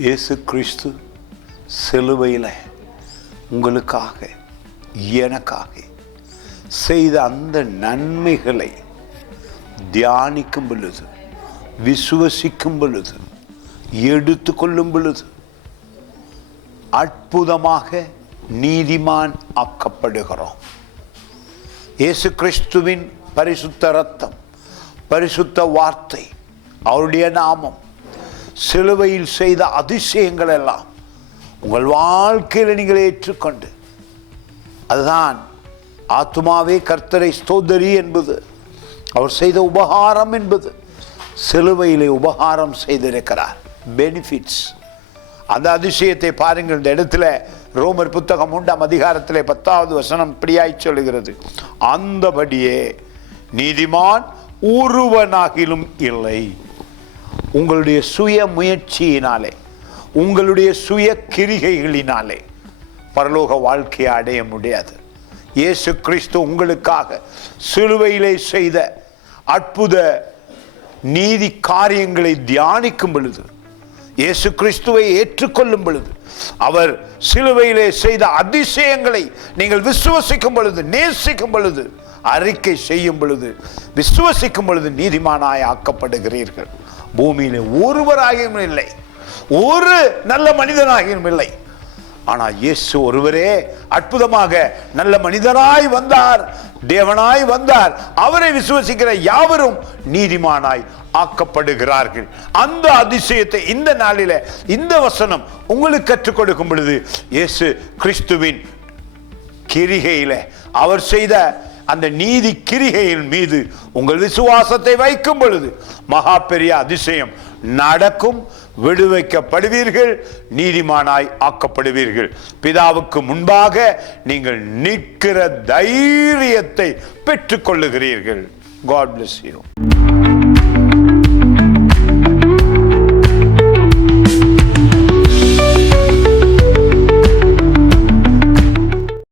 இயேசு கிறிஸ்து சிலுவையில் உங்களுக்காக எனக்காக செய்த அந்த நன்மைகளை தியானிக்கும் பொழுது, விசுவசிக்கும் பொழுது, எடுத்துக்கொள்ளும் பொழுது அற்புதமாக நீதிமான் ஆக்கப்படுகிறோம். இயேசு கிறிஸ்துவின் பரிசுத்த இரத்தம், பரிசுத்த வார்த்தை, அவருடைய நாமம், சிலுவையில் செய்த அதிசயங்கள் எல்லாம் உங்கள் வாழ்க்கையில் நீங்கள் ஏற்றுக்கொண்டு, அதுதான் ஆத்துமாவே கர்த்தரை ஸ்தோத்தரி என்பது, அவர் செய்த உபகாரம் என்பது. சிலுவையிலே உபகாரம் செய்திருக்கிறார், பெனிஃபிட்ஸ். அந்த அதிசயத்தை பாருங்கள். இந்த இடத்துல ரோமர் புத்தகம் 3ஆம் அதிகாரத்திலே 10வது வசனம் இப்படியாய் சொல்லுகிறது, அந்தபடியே நீதிமான் ஒருவனாகிலும் இல்லை. உங்களுடைய சுய முயற்சியினாலே, உங்களுடைய சுய கிரிகைகளினாலே பரலோக வாழ்க்கையை அடைய முடியாது. இயேசு கிறிஸ்து உங்களுக்காக சிலுவையிலே செய்த அற்புத நீதி காரியங்களை தியானிக்கும் பொழுது, இயேசு கிறிஸ்துவை ஏற்றுக்கொள்ளும் பொழுது, அவர் சிலுவையிலே செய்த அதிசயங்களை நீங்கள் விசுவசிக்கும் பொழுது, நேசிக்கும் பொழுது, அறிக்கை செய்யும் பொழுது, விசுவசிக்கும் பொழுது நீதிமானாய் ஆக்கப்படுகிறீர்கள். பூமியிலே ஒருவராகியும் இல்லை, ஒரு நல்ல மனிதனாகியும் இல்லை. ஆனால் இயேசு ஒருவரே அற்புதமாக நல்ல மனிதனாய் வந்தார், தேவனாய் வந்தார். அவரை விசுவசிக்கிற யாவரும் நீதிமானாய் ஆக்கப்படுகிறார்கள். அந்த அதிசயத்தை இந்த நாளில இந்த வசனம் உங்களுக்கு கற்றுக் கொடுக்கும் பொழுது, இயேசு கிறிஸ்துவின் கிரிகையில அவர் செய்த அந்த நீதி கிரிகையின் மீது உங்கள் விசுவாசத்தை வைக்கும் பொழுது மகா பெரிய அதிசயம் நடக்கும். விடுவிக்கப்படுவீர்கள், நீதிமானாய் ஆக்கப்படுவீர்கள். பிதாவுக்கு முன்பாக நீங்கள் நிற்கிற தைரியத்தை பெற்றுக் கொள்ளுகிறீர்கள். God bless you.